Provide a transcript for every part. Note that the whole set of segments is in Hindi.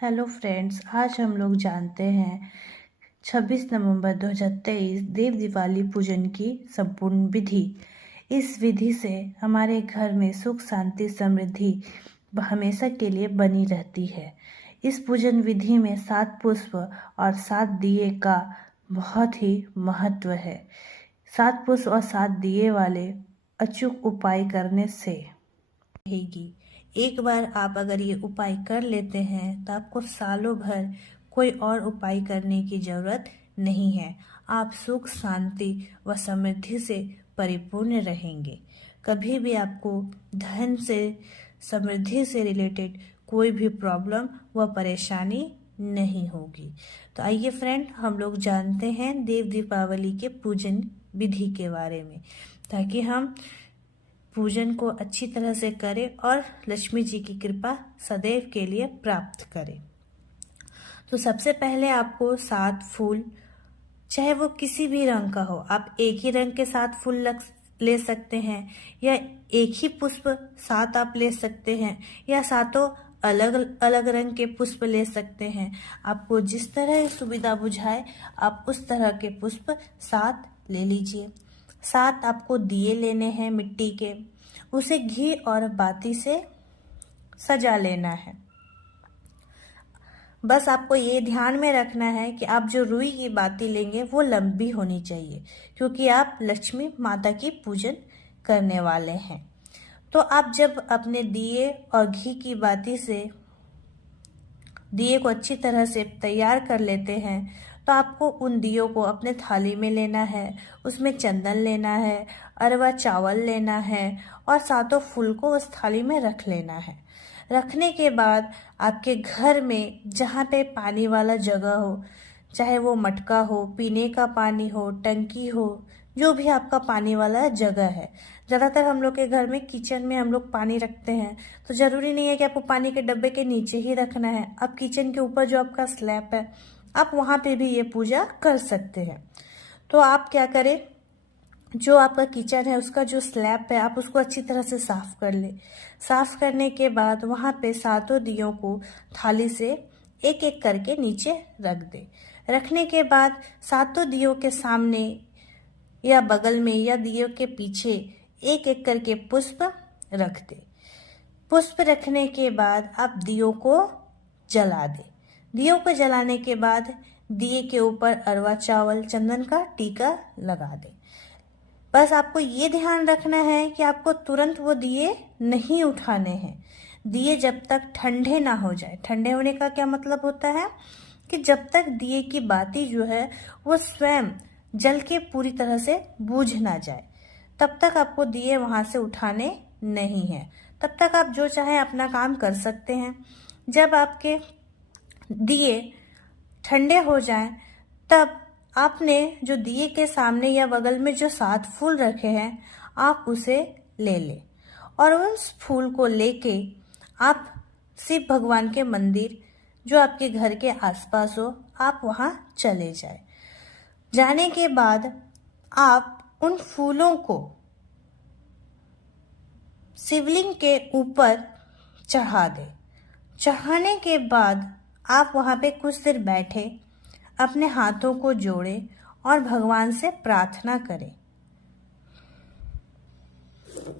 हेलो फ्रेंड्स, आज हम लोग जानते हैं 26 नवंबर 2023 देव दिवाली पूजन की संपूर्ण विधि। इस विधि से हमारे घर में सुख शांति समृद्धि हमेशा के लिए बनी रहती है। इस पूजन विधि में 7 पुष्प और 7 दिए का बहुत ही महत्व है। 7 पुष्प और 7 दिए वाले अचूक उपाय करने से रहेगी। एक बार आप अगर ये उपाय कर लेते हैं तो आपको सालों भर कोई और उपाय करने की जरूरत नहीं है। आप सुख शांति व समृद्धि से परिपूर्ण रहेंगे। कभी भी आपको धन से समृद्धि से रिलेटेड कोई भी प्रॉब्लम व परेशानी नहीं होगी। तो आइए फ्रेंड, हम लोग जानते हैं देव दीपावली के पूजन विधि के बारे में, ताकि हम पूजन को अच्छी तरह से करें और लक्ष्मी जी की कृपा सदैव के लिए प्राप्त करें। तो सबसे पहले आपको 7 फूल, चाहे वो किसी भी रंग का हो, आप एक ही रंग के 7 फूल ले सकते हैं, या एक ही पुष्प 7 आप ले सकते हैं, या सातों अलग अलग रंग के पुष्प ले सकते हैं। आपको जिस तरह सुविधा बुझाए आप उस तरह के पुष्प 7 ले लीजिए। 7 आपको दिए लेने हैं मिट्टी के, उसे घी और बाती से सजा लेना है। बस आपको ये ध्यान में रखना है कि आप जो रुई की बाती लेंगे वो लंबी होनी चाहिए, क्योंकि आप लक्ष्मी माता की पूजन करने वाले हैं। तो आप जब अपने दिए और घी की बाती से दिए को अच्छी तरह से तैयार कर लेते हैं, तो आपको उन दियों को अपने थाली में लेना है, उसमें चंदन लेना है, अरवा चावल लेना है और 7 फूल को उस थाली में रख लेना है। रखने के बाद आपके घर में जहाँ पे पानी वाला जगह हो, चाहे वो मटका हो, पीने का पानी हो, टंकी हो, जो भी आपका पानी वाला जगह है। ज़्यादातर हम लोग के घर में किचन में हम लोग पानी रखते हैं, तो ज़रूरी नहीं है कि आपको पानी के डब्बे के नीचे ही रखना है। अब किचन के ऊपर जो आपका स्लैब है, आप वहाँ पे भी ये पूजा कर सकते हैं। तो आप क्या करें, जो आपका किचन है उसका जो स्लैब है आप उसको अच्छी तरह से साफ कर ले। साफ करने के बाद वहाँ पे 7 दियों को थाली से एक एक करके नीचे रख दे। रखने के बाद 7 दियों के सामने या बगल में या दियों के पीछे एक एक करके पुष्प रख दे। पुष्प रखने के बाद आप दियों को जला दे। दियों को जलाने के बाद दिए के ऊपर अरवा चावल चंदन का टीका लगा दे। बस आपको ये ध्यान रखना है कि आपको तुरंत वो दिए नहीं उठाने हैं। दिए जब तक ठंडे ना हो जाए। ठंडे होने का क्या मतलब होता है कि जब तक दिए की बाती जो है वो स्वयं जल के पूरी तरह से बुझ ना जाए, तब तक आपको दिए वहां से उठाने नहीं है। तब तक आप जो चाहे अपना काम कर सकते हैं। जब आपके दिए ठंडे हो जाएं, तब आपने जो दिए के सामने या बगल में जो 7 फूल रखे हैं आप उसे ले लें, और उस फूल को लेके आप शिव भगवान के मंदिर जो आपके घर के आसपास हो आप वहाँ चले जाए। जाने के बाद आप उन फूलों को शिवलिंग के ऊपर चढ़ा दें। चढ़ाने के बाद आप वहाँ पे कुछ देर बैठे, अपने हाथों को जोड़े और भगवान से प्रार्थना करें।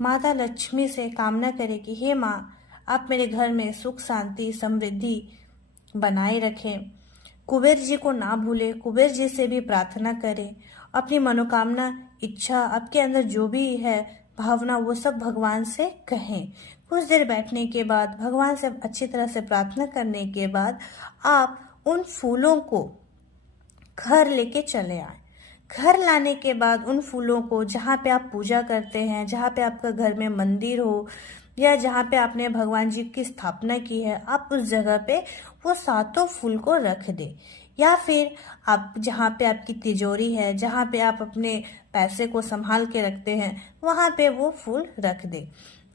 माता लक्ष्मी से कामना करें कि हे माँ, आप मेरे घर में सुख शांति समृद्धि बनाए रखें। कुबेर जी को ना भूले, कुबेर जी से भी प्रार्थना करें। अपनी मनोकामना, इच्छा, आपके अंदर जो भी है भावना, वो सब भगवान से कहें। कुछ देर बैठने के बाद, भगवान से अच्छी तरह से प्रार्थना करने के बाद आप उन फूलों को घर लेके चले आए। घर लाने के बाद उन फूलों को जहाँ पे आप पूजा करते हैं, जहाँ पे आपका घर में मंदिर हो या जहाँ पे आपने भगवान जी की स्थापना की है, आप उस जगह पे वो 7 फूल को रख दे। या फिर आप जहाँ पे आपकी तिजोरी है, जहाँ पे आप अपने पैसे को संभाल के रखते हैं, वहाँ पे वो फूल रख दे।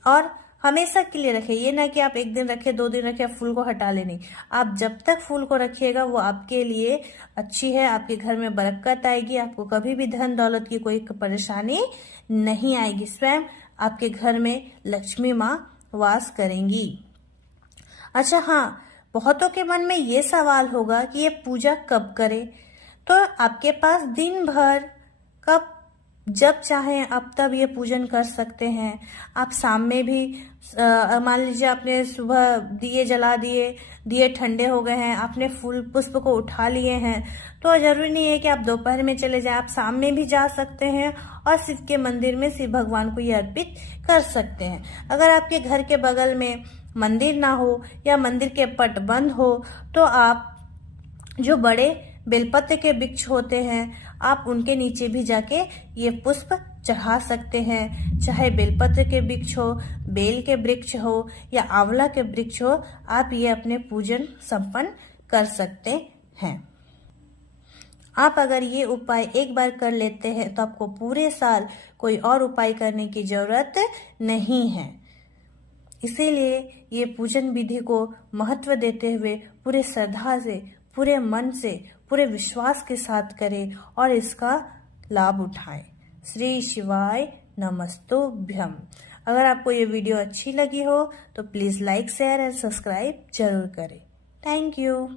और हमेशा के लिए रखें। ये ना कि आप एक दिन रखे, 2 दिन रखे, फूल को हटा लेनी। आप जब तक फूल को रखिएगा वो आपके लिए अच्छी है। आपके घर में बरकत आएगी, आपको कभी भी धन दौलत की कोई परेशानी नहीं आएगी। स्वयं आपके घर में लक्ष्मी माँ वास करेंगी। अच्छा हाँ, बहुतों के मन में ये सवाल होगा कि ये पूजा कब करें। तो आपके पास दिन भर, कब जब चाहें आप तब ये पूजन कर सकते हैं। आप शाम में भी मान लीजिए आपने सुबह दिए जला दिए, दिए ठंडे हो गए हैं, आपने फूल पुष्प को उठा लिए हैं, तो जरूरी नहीं है कि आप दोपहर में चले जाएं, आप शाम में भी जा सकते हैं और शिव के मंदिर में शिव भगवान को ये अर्पित कर सकते हैं। अगर आपके घर के बगल में मंदिर ना हो या मंदिर के पट बंद हो, तो आप जो बड़े बेलपत्र के वृक्ष होते हैं, आप उनके नीचे भी जाके ये पुष्प चढ़ा सकते हैं। चाहे बेलपत्र के वृक्ष हो, बेल के वृक्ष हो या आंवला के वृक्ष हो, आप ये अपने पूजन संपन्न कर सकते हैं। आप अगर ये उपाय एक बार कर लेते हैं तो आपको पूरे साल कोई और उपाय करने की जरूरत नहीं है। इसीलिए ये पूजन विधि को महत्व देते हुए पूरे श्रद्धा से, पूरे मन से, पूरे विश्वास के साथ करें और इसका लाभ उठाएं। श्री शिवाय नमस्तुभ्यम। अगर आपको ये वीडियो अच्छी लगी हो तो please like, share and subscribe जरूर करें। Thank you.